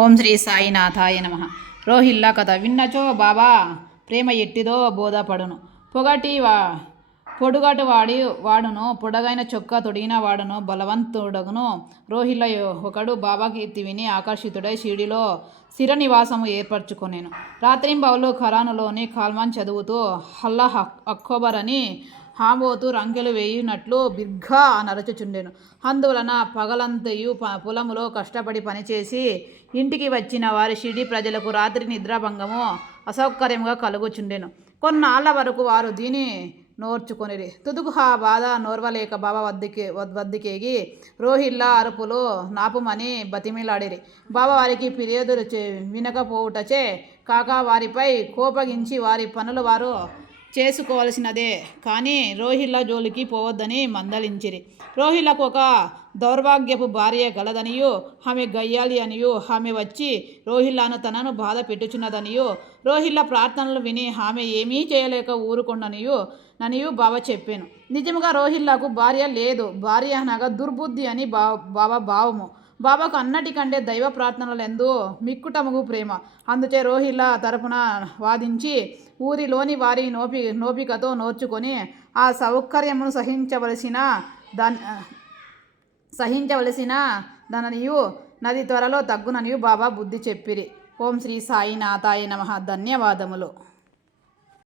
ఓం శ్రీ సాయినాథాయ నమ. రోహిల్లా కథ విన్నచో బాబా ప్రేమ ఎట్టిదో బోధపడును. పొడుగాటు వాడును పొడగైన చొక్కా తొడిగిన వాడును బలవంతుడగును. రోహిల్ల ఒకడు బాబా కీర్తి విని ఆకర్షితుడై షిరిడీలో స్థిర నివాసము ఏర్పరచుకొనేను. రాత్రింబవలు ఖురానులోని కాల్మాన్ చదువుతూ అల్లా అక్బర్ అని హాబోతూ రంకెలు వేయునట్లు బిర్గా నరచుచుండెను. అందువలన పగలంతయు పొలములో కష్టపడి పనిచేసి ఇంటికి వచ్చిన వారి షిరిడీ ప్రజలకు రాత్రి నిద్రాభంగము అసౌకర్యంగా కలుగుచుండెను. కొన్నాళ్ల వరకు వారు దీని నోర్చుకొనిరి. తుదుకు ఆ బాధ నోర్వలేక బాబా వద్దకేగి రోహిల్లా అరుపులు నాపుమని బతిమిలాడిరి. బాబా వారికి ఫిర్యాదులు వినకపోవుటచే కాక వారిపై కోపగించి వారి పనులు వారు చేసుకోవలసినదే కానీ రోహిల్లా జోలికి పోవద్దని మందలించిరి. రోహిల్లాకు ఒక దౌర్భాగ్యపు భార్య గలదనియు ఆమె గయ్యాలి అనియు ఆమె వచ్చి రోహిల్లాను తనను బాధ పెట్టుచున్నదనియు రోహిల్లా ప్రార్థనలు విని ఆమె ఏమీ చేయలేక ఊరుకొండనియు బాబా చెప్పాను. నిజముగా రోహిల్లాకు భార్య లేదు. భార్య అనగా దుర్బుద్ధి అని బాబా భావము. బాబాకు అన్నటికంటే దైవ ప్రార్థనలందు మిక్కుటముగు ప్రేమ. అందుచే రోహిల్లా తరపున వాదించి ఊరిలోని వారి నోపికతో నోర్చుకొని ఆ సౌకర్యమును సహించవలసిన దననియు నది త్వరలో తగ్గుననియు బాబా బుద్ధి చెప్పిరి. ఓం శ్రీ సాయినాథాయ నమః. ధన్యవాదములు.